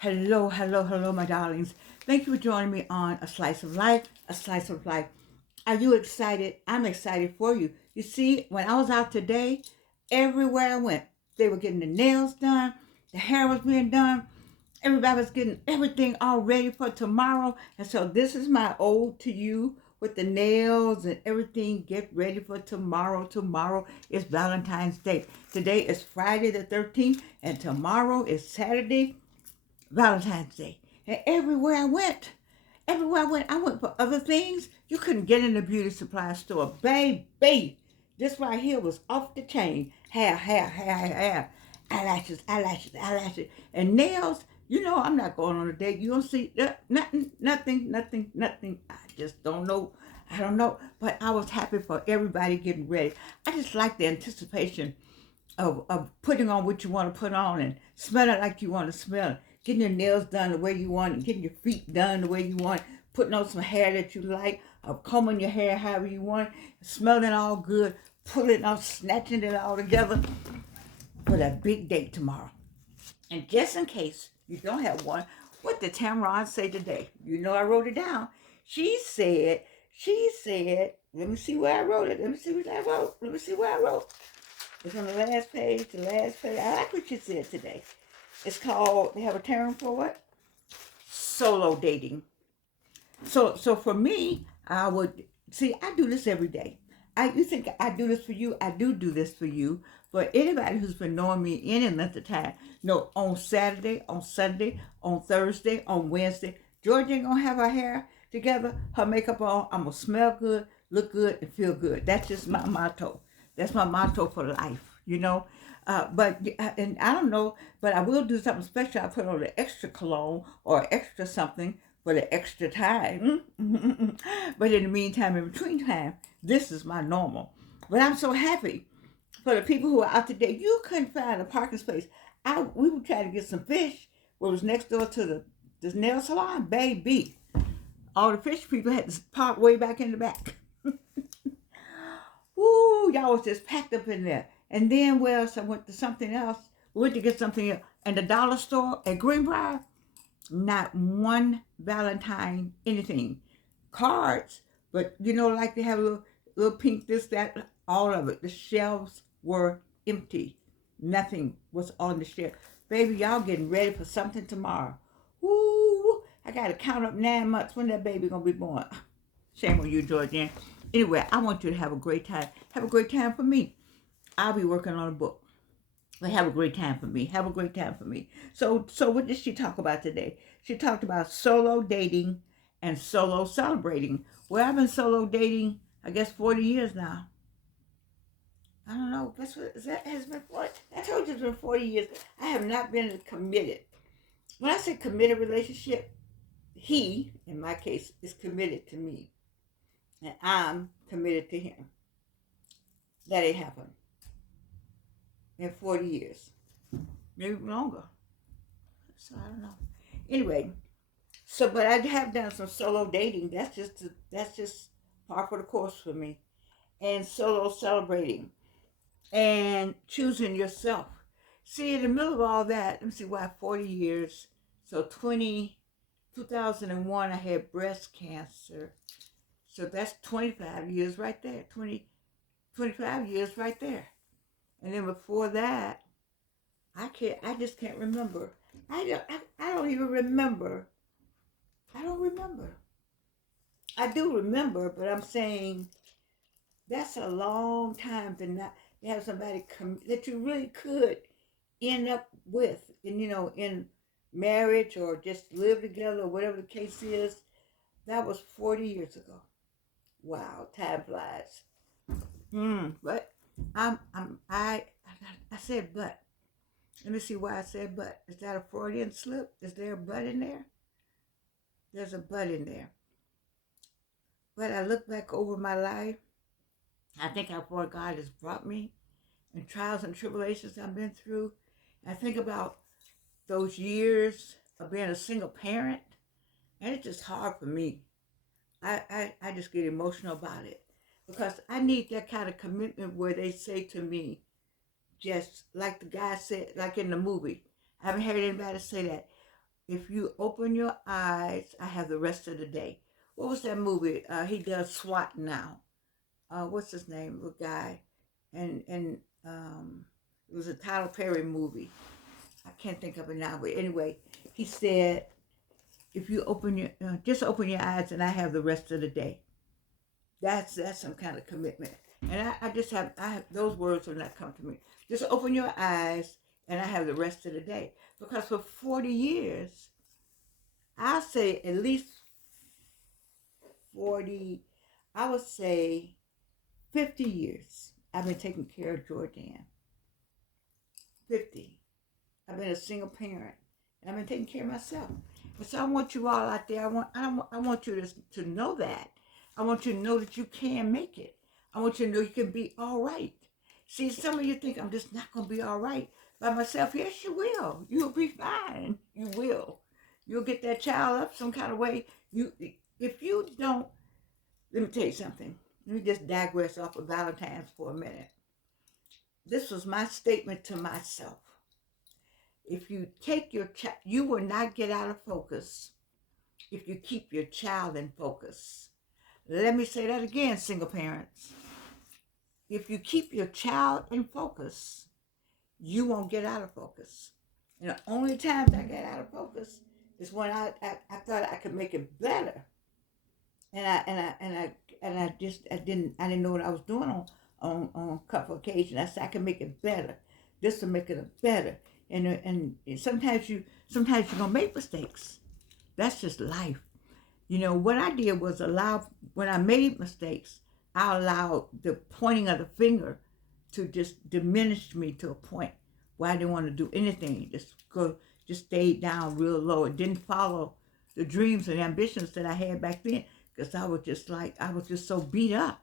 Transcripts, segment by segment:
Hello, hello, hello, my darlings. Thank you for joining me on A Slice of Life, A Slice of Life. Are you excited? I'm excited for you. You see, when I was out today, everywhere I went, they were getting the nails done, the hair was being done, everybody was getting everything all ready for tomorrow. And so this is my ode to you with the nails and everything. Get ready for tomorrow. Tomorrow is Valentine's Day. Today is Friday the 13th, and tomorrow is Saturday, Valentine's Day. And I went for other things you couldn't get in the beauty supply store. Baby, this right here was off the chain. Hair. Eyelashes. And nails, I'm not going on a date. You don't see nothing. I just don't know. I don't know. But I was happy for everybody getting ready. I just like the anticipation of putting on what you want to put on and smelling like you want to smell. Getting your nails done the way you want it, getting your feet done the way you want, putting on some hair that you like, or combing your hair however you want, smelling all good, pulling off, snatching it all together for that big date tomorrow. And just in case you don't have one, what did Tamron say today? I wrote it down. She said, let me see where I wrote it. Let me see where I wrote. It's on the last page. I like what she said today. It's called, they have a term for it, solo dating. So for me, I do this every day. You think I do this for you? I do this for you. For anybody who's been knowing me any length of time, on Saturday, on Sunday, on Thursday, on Wednesday, Georgia ain't gonna have her hair together, her makeup on. I'm gonna smell good, look good, and feel good. That's just my motto. That's my motto for life. And I don't know, but I will do something special. I put on the extra cologne or extra something for the extra time. But in the meantime, in between time, this is my normal. But I'm so happy for the people who are out today. You couldn't find a parking space. We were trying to get some fish. What was next door to the nail salon, baby. All the fish people had to park way back in the back. Woo, y'all was just packed up in there. And then where else I went to something else. We went to get something else. And the dollar store at Greenbrier, not one Valentine anything. Cards, but like they have a little pink this, that, all of it. The shelves were empty. Nothing was on the shelf. Baby, y'all getting ready for something tomorrow. Woo, I gotta count up 9 months when that baby gonna be born. Shame on you, Georgian. Anyway, I want you to have a great time. Have a great time for me. I'll be working on a book. But have a great time for me. Have a great time for me. So what did she talk about today? She talked about solo dating and solo celebrating. Well, I've been solo dating, I guess, 40 years now. I don't know. That's what that has been 40. I told you it's been 40 years. I have not been committed. When I say committed relationship, he, in my case, is committed to me. And I'm committed to him. That ain't happened in 40 years. Maybe longer. So I don't know. Anyway, but I have done some solo dating. That's just par for the course for me. And solo celebrating. And choosing yourself. See, in the middle of all that, let me see, 40 years. So 2001, I had breast cancer. So that's 25 years right there. 25 years right there. And then before that, I just can't remember. I don't even remember. I don't remember. I do remember, but I'm saying that's a long time to not have somebody that you really could end up with, in marriage or just live together or whatever the case is. That was 40 years ago. Wow, time flies. But I said but. Let me see why I said but. Is that a Freudian slip? Is there a but in there? There's a but in there. But I look back over my life. I think how far God has brought me and trials and tribulations I've been through. I think about those years of being a single parent, and it's just hard for me. I just get emotional about it because I need that kind of commitment where they say to me, just like the guy said, like in the movie. I haven't heard anybody say that. If you open your eyes, I have the rest of the day. What was that movie? He does SWAT now. What's his name? The guy, and it was a Tyler Perry movie. I can't think of it now, but anyway, he said, "If you open your, just open your eyes, and I have the rest of the day." That's some kind of commitment. And I just have I have those words will not come to me. Just open your eyes, and I have the rest of the day. Because for 40 years, I'll say at least 40, I would say 50 years, I've been taking care of Jordan. 50. I've been a single parent. And I've been taking care of myself. And so I want you all out there, I want you to know that. I want you to know that you can make it. I want you to know you can be all right. See, some of you think I'm just not going to be all right by myself. Yes, you will. You'll be fine. You will. You'll get that child up some kind of way. If you don't, let me tell you something. Let me just digress off of Valentine's for a minute. This was my statement to myself. If you take your child, you will not get out of focus if you keep your child in focus. Let me say that again, single parents. If you keep your child in focus, you won't get out of focus. And the only times I get out of focus is when I thought I could make it better. I didn't know what I was doing on a couple of occasions. I said I can make it better. This will make it better. And sometimes you're gonna make mistakes. That's just life. You know what I did was when I made mistakes, I allowed the pointing of the finger to just diminish me to a point where I didn't want to do anything. Just stayed down real low. It didn't follow the dreams and ambitions that I had back then because I was just so beat up.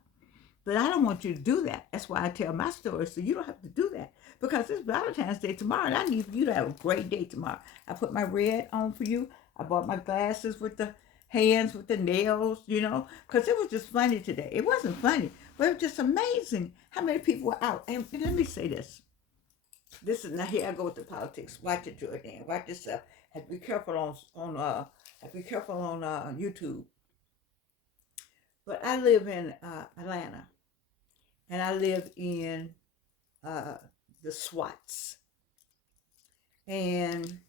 But I don't want you to do that. That's why I tell my story, so you don't have to do that. Because it's Valentine's Day tomorrow, and I need for you to have a great day tomorrow. I put my red on for you. I bought my glasses with the hands, with the nails, because it was just funny today. It wasn't funny, but it was just amazing how many people were out. And let me say this. This is now here I go with the politics. Watch it, Jordan. Watch yourself. And be careful on YouTube. But I live in Atlanta, and I live in the SWATs. And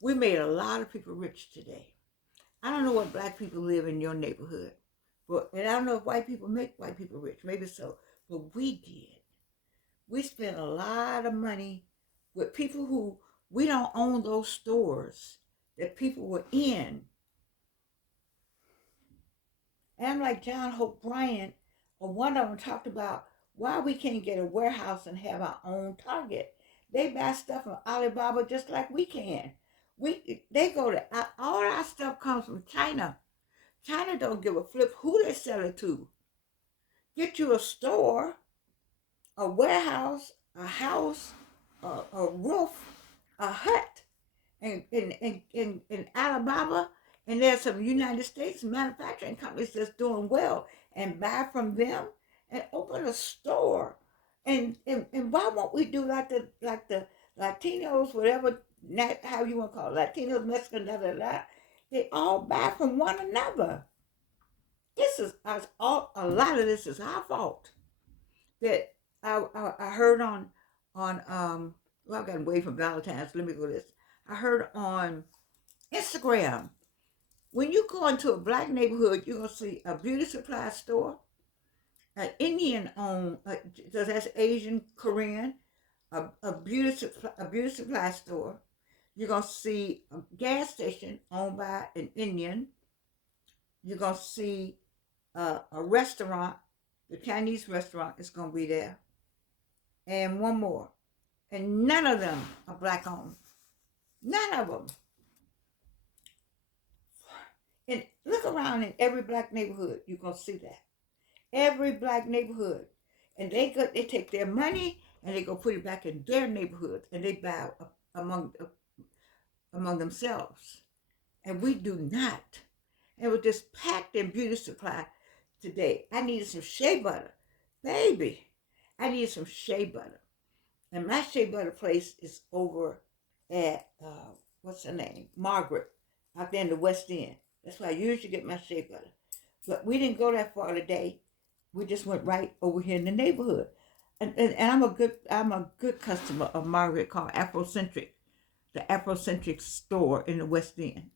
we made a lot of people rich today. I don't know what black people live in your neighborhood, and I don't know if white people make white people rich. Maybe so, but we did. We spent a lot of money with people who we don't own those stores that people were in. And I'm like John Hope Bryant, or one of them talked about why we can't get a warehouse and have our own Target. They buy stuff from Alibaba just like we can. They go to all our stuff comes from China. China don't give a flip who they sell it to. Get you a store, a warehouse, a house, a roof, a hut in Alabama, and there's some United States manufacturing companies that's doing well, and buy from them and open a store. And why won't we do like the Latinos, whatever, not how you want to call it, Latinos, Mexicans, they all buy from one another. This is a lot of this is our fault. That I heard on well, I got away from Valentine's. Let me go this. I heard on Instagram, when you go into a black neighborhood, you're gonna see a beauty supply store, an Indian owned, so that's Asian, Korean, a beauty supply store. You're gonna see a gas station owned by an Indian. You're gonna see a restaurant, the Chinese restaurant is gonna be there, and one more, and none of them are black owned. None of them. And look around in every black neighborhood, you're gonna see that. Every black neighborhood, and they take their money and they go put it back in their neighborhoods, and they buy among themselves, and we do not. And we're just packed in beauty supply today. I needed some shea butter, baby. I needed some shea butter, And my shea butter place is over at, what's her name? Margaret, out there in the West End. That's where I usually get my shea butter. But we didn't go that far today. We just went right over here in the neighborhood. And I'm a good customer of Margaret, called Afrocentric, the Afrocentric store in the West End.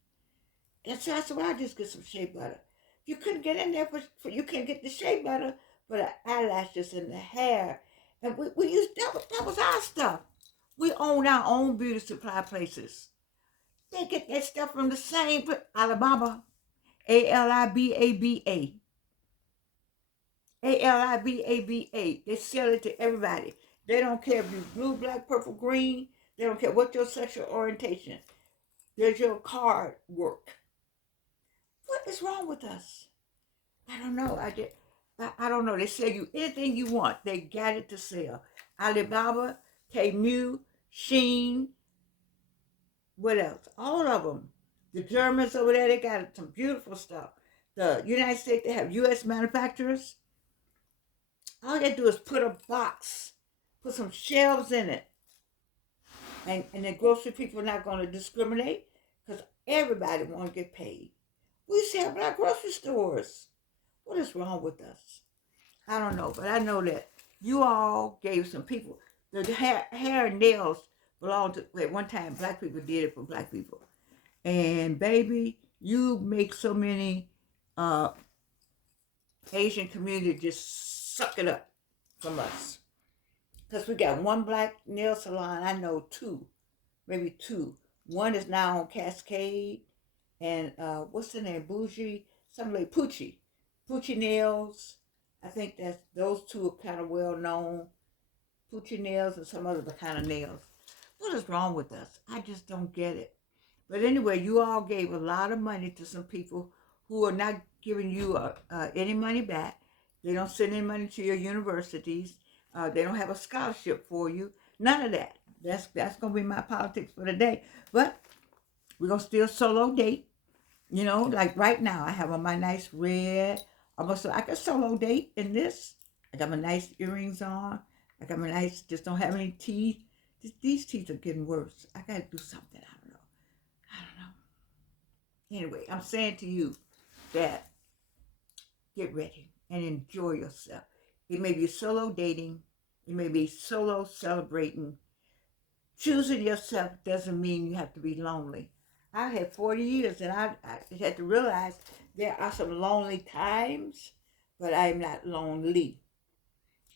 And so I said, well, I'll just get some shea butter. You couldn't get in there you can't get the shea butter for the eyelashes and the hair. And we used that was our stuff. We own our own beauty supply places. They get that stuff from the same Alibaba, Alibaba, Alibaba. They sell it to everybody. They don't care if you're blue, black, purple, green. They don't care what your sexual orientation. There's your card work. What is wrong with us? I don't know. I don't know. They sell you anything you want. They got it to sell. Alibaba, Temu, Sheen, what else? All of them. The Germans over there, they got some beautiful stuff. The United States, they have U.S. manufacturers. All they do is put a box, put some shelves in it. And the grocery people are not going to discriminate because everybody want to get paid. We used to have black grocery stores. What is wrong with us? I don't know, but I know that you all gave some people, the hair and nails belong to, at one time, black people did it for black people. And baby, you make so many Asian community just suck it up from us. Because we got one black nail salon, I know two, maybe two. One is now on Cascade, and what's the name? Bougie, something like Poochie. Poochie Nails. I think that's those two are kind of well known. Poochie Nails and some other kind of nails. What is wrong with us? I just don't get it. But anyway, you all gave a lot of money to some people who are not giving you any money back. They don't send any money to your universities. They don't have a scholarship for you. None of that. That's going to be my politics for the day. But we're going to still solo date. You know, like right now, I have on my nice red. I can solo date in this. I got my nice earrings on. I got my nice, just don't have any teeth. These teeth are getting worse. I got to do something. I don't know. Anyway, I'm saying to you that get ready and enjoy yourself. It may be solo dating. It may be solo celebrating. Choosing yourself doesn't mean you have to be lonely. I had 40 years and I had to realize there are some lonely times, but I'm not lonely.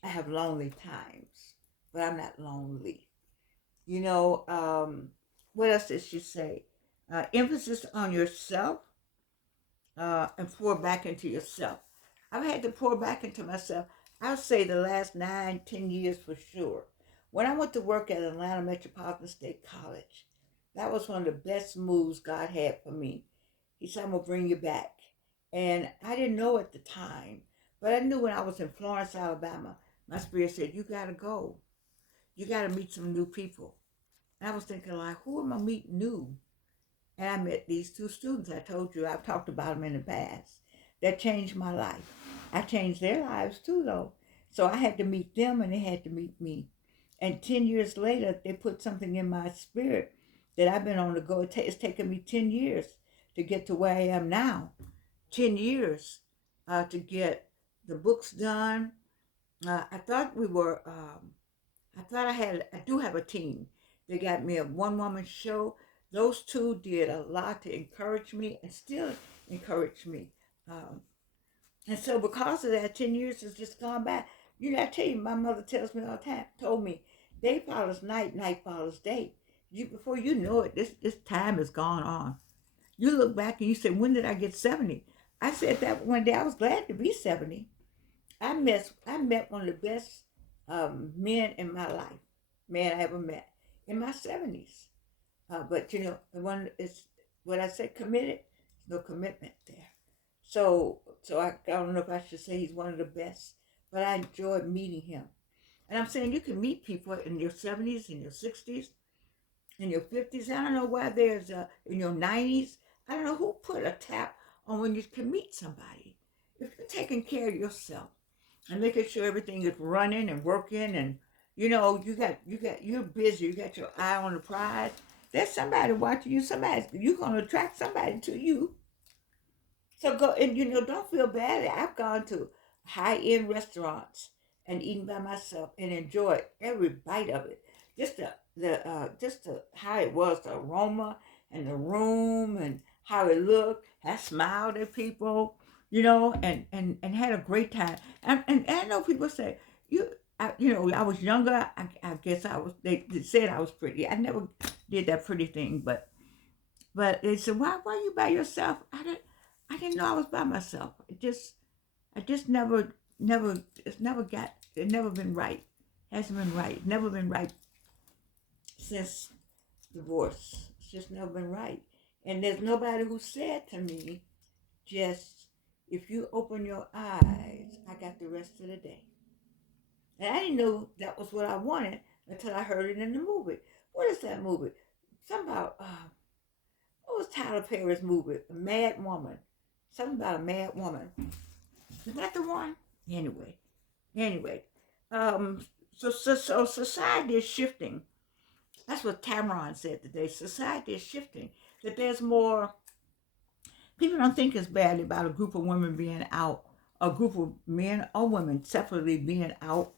I have lonely times, but I'm not lonely. You know, what else did she say? Emphasis on yourself and pour back into yourself. I've had to pour back into myself, I'll say the last 9, 10 years for sure. When I went to work at Atlanta Metropolitan State College, that was one of the best moves God had for me. He said, I'm going to bring you back. And I didn't know at the time, but I knew when I was in Florence, Alabama, my spirit said, you got to go. You got to meet some new people. And I was thinking, like, who am I meeting new? And I met these two students. I told you, I've talked about them in the past. That changed my life. I changed their lives too, though. So I had to meet them and they had to meet me. And 10 years later, they put something in my spirit that I've been on the go. It's taken me 10 years to get to where I am now. 10 years to get the books done. I thought we were, I do have a team. They got me a one-woman show. Those two did a lot to encourage me and still encourage me. And so because of that, 10 years has just gone by. You know, I tell you, my mother tells me all the time, told me, day follows night, night follows day. Before you know it, this time has gone on. You look back and you say, when did I get 70? I said that one day. I was glad to be 70. I met one of the best men in my life, man I ever met, in my 70s. But you know, when it's what I say committed, no commitment there. So I don't know if I should say he's one of the best, but I enjoyed meeting him. And I'm saying you can meet people in your 70s, in your 60s, in your 50s. I don't know why there's in your 90s. I don't know who put a tap on when you can meet somebody. If you're taking care of yourself and making sure everything is running and working and You know, you're busy. You got your eye on the prize. There's somebody watching you. You're gonna attract somebody to you. So go and don't feel bad. I've gone to high end restaurants and eaten by myself and enjoyed every bite of it. Just the how it was, the aroma and the room and how it looked. I smiled at people, and had a great time. And I know people say I was younger. I guess I was. They said I was pretty. I never did that pretty thing, but they said, why you by yourself? I didn't know I was by myself. I just it never been right. Hasn't been right. Never been right since divorce. It's just never been right. And there's nobody who said to me, just, if you open your eyes, I got the rest of the day. And I didn't know that was what I wanted until I heard it in the movie. What is that movie? Something about, what was Tyler Perry's movie? A Mad Woman. Something about a mad woman. Is that the one? Anyway. So society is shifting. That's what Tamron said today. Society is shifting. That there's more. People don't think as badly about a group of women being out, a group of men or women separately being out,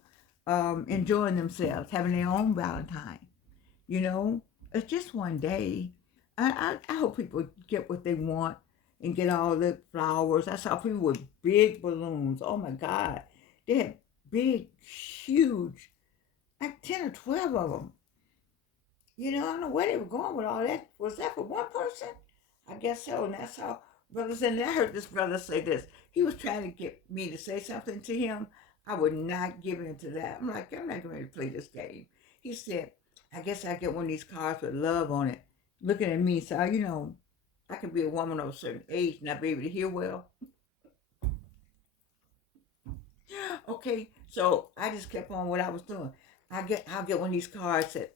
enjoying themselves, having their own Valentine. You know, it's just one day. I hope people get what they want and get all the flowers. I saw people with big balloons. Oh my God. They had big, huge, like 10 or 12 of them. I don't know where they were going with all that. Was that for one person? I guess so. And that's how brothers, and I heard this brother say this. He was trying to get me to say something to him. I would not give in to that. I'm like, I'm not going to play this game. He said, I guess I get one of these cards with love on it. Looking at me, so I could be a woman of a certain age and not be able to hear well. Okay, so I just kept on what I was doing. I'll get one of these cards that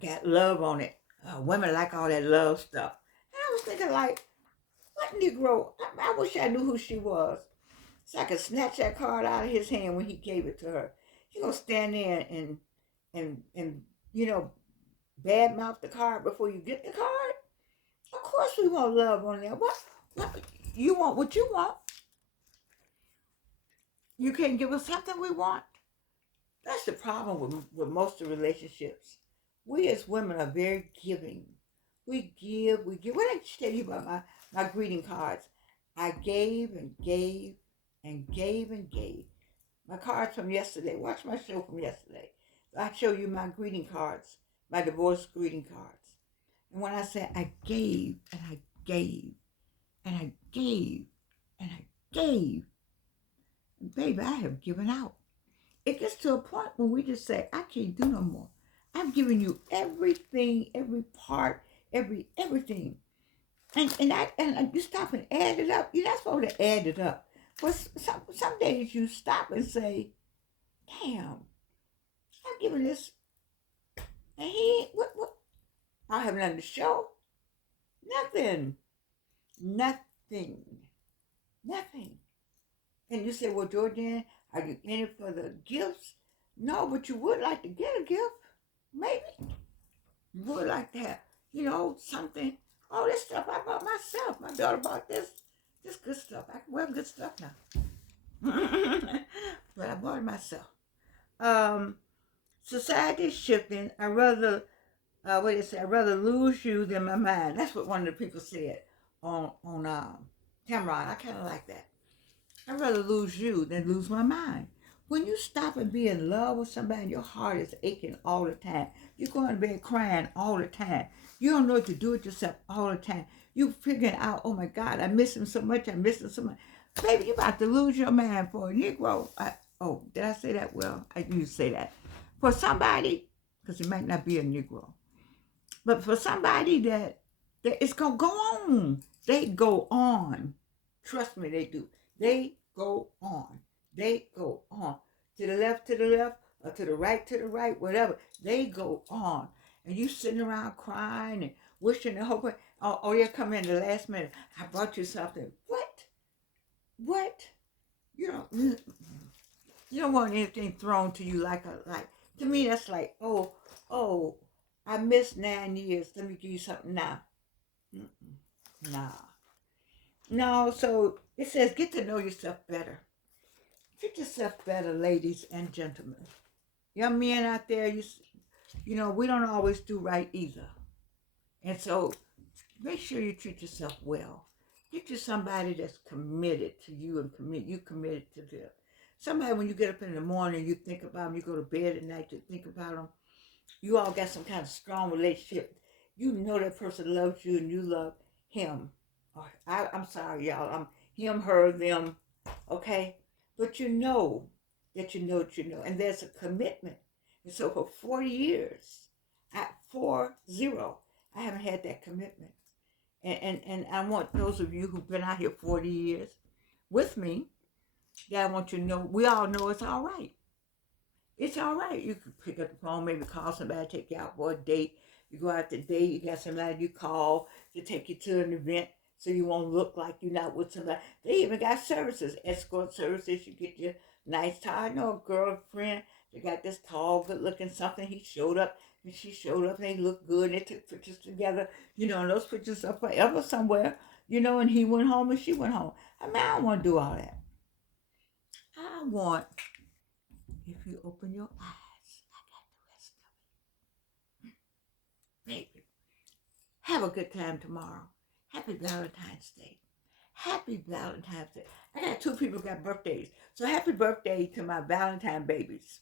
got love on it. Women like all that love stuff. And I was thinking like, what Negro? I wish I knew who she was, so I could snatch that card out of his hand when he gave it to her. She gonna stand there and badmouth the card before you get the card. Of course we want love on there. What you want? What you want? You can't give us something we want. That's the problem with most of relationships. We as women are very giving. We give, we give. What did I tell you about my greeting cards? I gave and gave and gave and gave. My cards from yesterday. Watch my show from yesterday. I show you my greeting cards, my divorce greeting cards. And when I say I gave and I gave and I gave and I gave, baby, I have given out. It gets to a point when we just say, I can't do no more. I've given you everything, every part, everything. And you stop and add it up. You're not supposed to add it up. But some days you stop and say, damn, I've given this, and he ain't, what? I have nothing to show. Nothing. Nothing. Nothing. And you say, well, Georgianne, are you in it for the gifts? No, but you would like to get a gift. Maybe. You would like to have, something. All this stuff I bought myself. My daughter bought this good stuff. I can wear good stuff now. But I bought it myself. Society is shifting. I'd rather lose you than my mind. That's what one of the people said on Tamron. I kind of like that. I'd rather lose you than lose my mind. When you stop and be in love with somebody and your heart is aching all the time, you're going to bed crying all the time. You don't know what to do with yourself all the time. You figuring out, oh my God, I miss him so much, Baby, you're about to lose your mind for a Negro. Did I say that? Well, I used to say that. For somebody, because it might not be a Negro, but for somebody that it's going to go on. They go on. Trust me, they do. They go on. They go on. To the left, or to the right, whatever. They go on. And you sitting around crying and wishing and hoping, they'll come in the last minute. I brought you something. What? You You don't want anything thrown to you like to me that's like, oh, I missed 9 years. Let me give you something now. Mm-mm. Nah. No, so it says get to know yourself better. Treat yourself better, ladies and gentlemen. Young men out there, you know, we don't always do right either. And so make sure you treat yourself well. Get you somebody that's committed to you and you committed to them. Somebody when you get up in the morning, you think about them, you go to bed at night, you think about them. You all got some kind of strong relationship. You know that person loves you and you love him. I'm sorry, y'all. I'm him, her, them, okay? But you know that you know that you know. And there's a commitment. And so for 40 years, at 40, I haven't had that commitment. And I want those of you who've been out here 40 years with me, that I want you to know, we all know it's all right. It's all right. You can pick up the phone, maybe call somebody, take you out for a date. You go out to date, you got somebody you call to take you to an event so you won't look like you're not with somebody. They even got services, escort services. You get your nice tie. I know a girlfriend, they got this tall, good looking something. He showed up and she showed up and they looked good. And they took pictures together, you know, and those pictures are forever somewhere, you know, and he went home and she went home. I mean, I don't want to do all that. I want, if you open your eyes, I got the rest of it. Baby, have a good time tomorrow. Happy Valentine's Day. Happy Valentine's Day. I got two people who got birthdays. So happy birthday to my Valentine babies.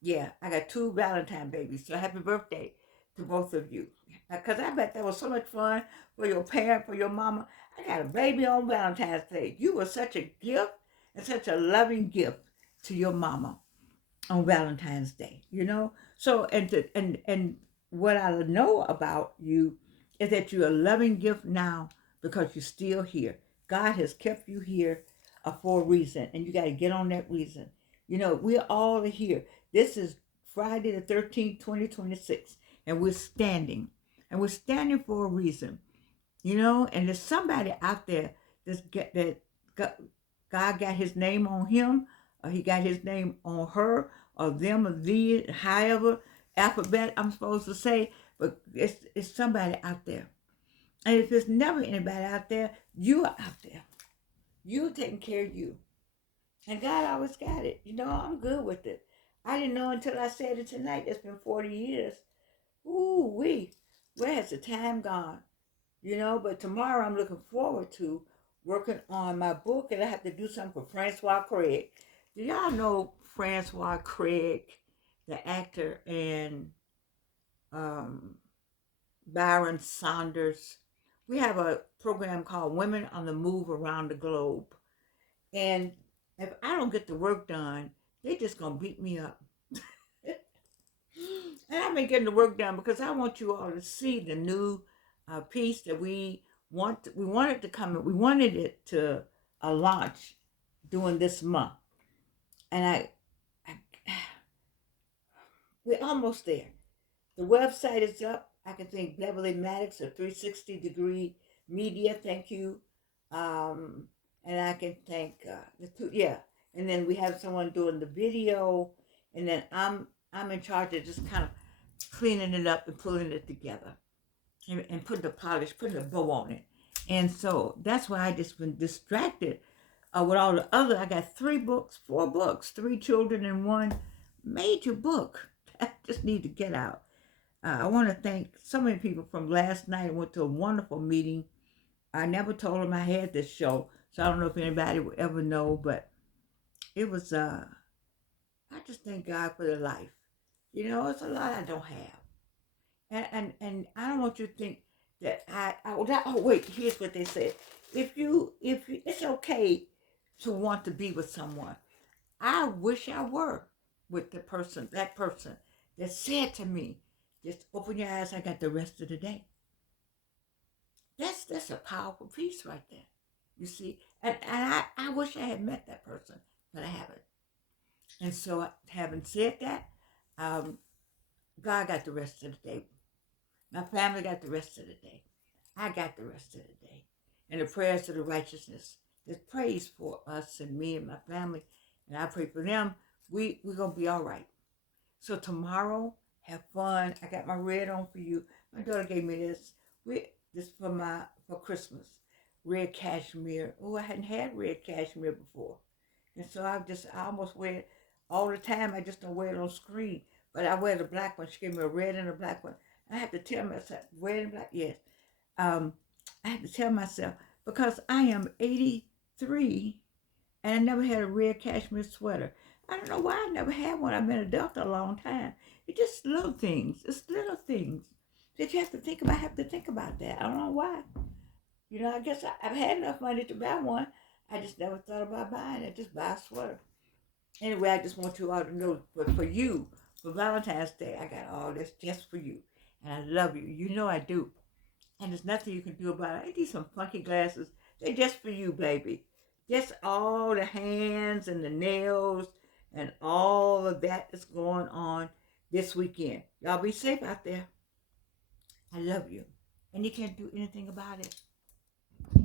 Yeah, I got two Valentine babies. So happy birthday to both of you. Because I bet that was so much fun for your parent, for your mama. I got a baby on Valentine's Day. You were such a gift and such a loving gift to your mama on Valentine's Day, you know. So and what I know about you is that you're a loving gift now because you're still here. God has kept you here for a reason, and you got to get on that reason. You know, we're all here. This is Friday the 13th, 2026, and we're standing for a reason. You know, and there's somebody out there that got, God got his name on him, or he got his name on her, or them, or thee, however alphabet I'm supposed to say, but it's somebody out there. And if there's never anybody out there, you are out there. You're taking care of you. And God always got it. You know, I'm good with it. I didn't know until I said it tonight. It's been 40 years. Ooh, where has the time gone? You know, but tomorrow I'm looking forward to working on my book, and I have to do something for Francois Craig. Do y'all know Francois Craig, the actor, and um, Byron Saunders? We have a program called Women on the Move Around the Globe. And if I don't get the work done, they just going to beat me up. And I've been getting the work done because I want you all to see the new piece that we want. We wanted to come. We wanted it to launch during this month, and I we're almost there. The website is up. I can thank Beverly Maddox of 360 Media. Thank you, and I can thank the two. Yeah, and then we have someone doing the video, and then I'm in charge of just kind of cleaning it up and pulling it together and putting the polish, putting a bow on it. And so that's why I just been distracted with all the other. I got 4 books, 3 children and 1 major book. I just need to get out. I want to thank so many people from last night. I went to a wonderful meeting. I never told them I had this show, so I don't know if anybody will ever know, but it was, I just thank God for their life. You know, it's a lot I don't have. And I don't want you to think that oh wait, here's what they said. If you it's okay to want to be with someone. I wish I were with that person that said to me, just open your eyes, I got the rest of the day. That's a powerful piece right there. You see? And I wish I had met that person, but I haven't. And so having said that, God got the rest of the day. My family got the rest of the day. I got the rest of the day. And the prayers of the righteousness that prays for us and me and my family and I pray for them. We're gonna be all right. So tomorrow, have fun. I got my red on for you. My daughter gave me this. This for Christmas. Red cashmere. Oh, I hadn't had red cashmere before, and so I almost wear it all the time. I just don't wear it on screen, but I wear the black one. She gave me a red and a black one. I have to tell myself red and black. Yes, um, I have to tell myself because I am 83 and I never had a red cashmere sweater. I don't know why I never had one. I've been a doctor a long time. It's just little things. It's little things that you have to think about. I have to think about that. I don't know why. I guess I've had enough money to buy one. I just never thought about buying it. Just buy a sweater. Anyway, I just want you all to know, but for you, for Valentine's Day, I got all this just for you. And I love you. You know I do. And there's nothing you can do about it. I need some funky glasses. They're just for you, baby. Just all the hands and the nails and all of that is going on this weekend. Y'all be safe out there. I love you. And you can't do anything about it.